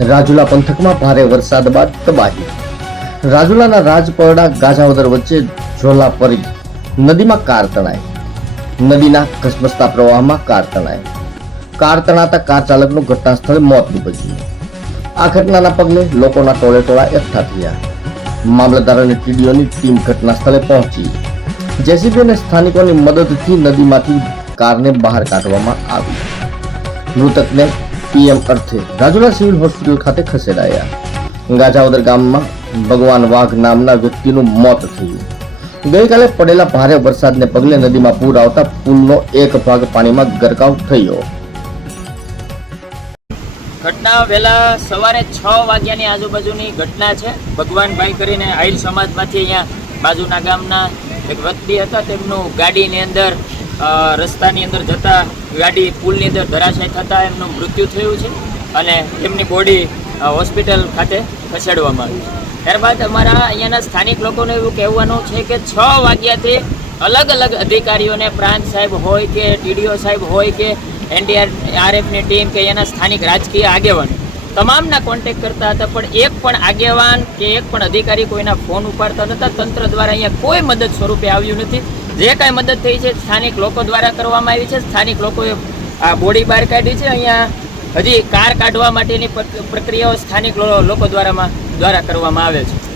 રાજુલા પંથકમાં ભારે વરસાદ બાદ તબાહી. રાજુલાના રાજપરડા ગાજાવદર વચ્ચે ઝોલા પરી. નદીમાં કાર તણાઈ. નદીના ઘસમસતા પ્રવાહમાં કાર તણાઈ. કાર તણાતા કાર ચાલકનું ઘટના સ્થળે મોત નીપજ્યું. આ ઘટનાના પગલે લોકોના ટોળે ટોળા એકઠા થયા. મામલતદાર અને ટીડીઓની ટીમ ઘટના સ્થળે પહોંચી. જેસીબી અને સ્થાનિકોની મદદથી નદીમાંથી કારને બહાર કાઢવામાં આવી. મૃતકને પીએમ અર્થે રાજુલા સિવિલ હોસ્પિટલ ખાતે ખસેડાયા. ગાજાવદર ગામમાં ભગવાન વાઘ નામના વ્યક્તિનું મોત થયું. ગઈકાલે પડેલા ભારે વરસાદને પગલે નદીમાં પૂર આવતા પુલનો એક ભાગ પાણીમાં ગરકાવ થયો. ઘટના વહેલા સવારે છ વાગ્યાની આજુબાજુની ઘટના છે. ભગવાનભાઈ કરીને આહિર સમાજમાંથી અહીંયા બાજુના ગામના એક વ્યક્તિ હતા. તેમનું ગાડીની અંદર રસ્તાની અંદર જતા ગાડી પુલની અંદર ધરાશાય થતાં એમનું મૃત્યુ થયું છે અને એમની બોડી હોસ્પિટલ ખાતે ખસેડવામાં આવી છે. ત્યારબાદ અમારા અહીંયાના સ્થાનિક લોકોને એવું કહેવાનું છે કે છ વાગ્યાથી અલગ અલગ અધિકારીઓને પ્રાંત સાહેબ હોય કે ટીડીઓ સાહેબ હોય કે એનડીઆરએફની ટીમ કે એના સ્થાનિક રાજકીય આગેવાન. તમામના કોન્ટેક કરતા હતા, પણ એક પણ આગેવાન કે એક પણ અધિકારી કોઈના ફોન ઉપાડતા નહોતા. તંત્ર દ્વારા અહીંયા કોઈ મદદ સ્વરૂપે આવ્યું નથી. જે કાંઈ મદદ થઈ છે, સ્થાનિક લોકો દ્વારા કરવામાં આવી છે. સ્થાનિક લોકોએ આ બોડી બહાર કાઢી છે. અહીંયા હજી કાર કાઢવા માટેની પ્રક- પ્રક્રિયાઓ સ્થાનિક લોકો દ્વારામાં, દ્વારા કરવામાં આવે છે.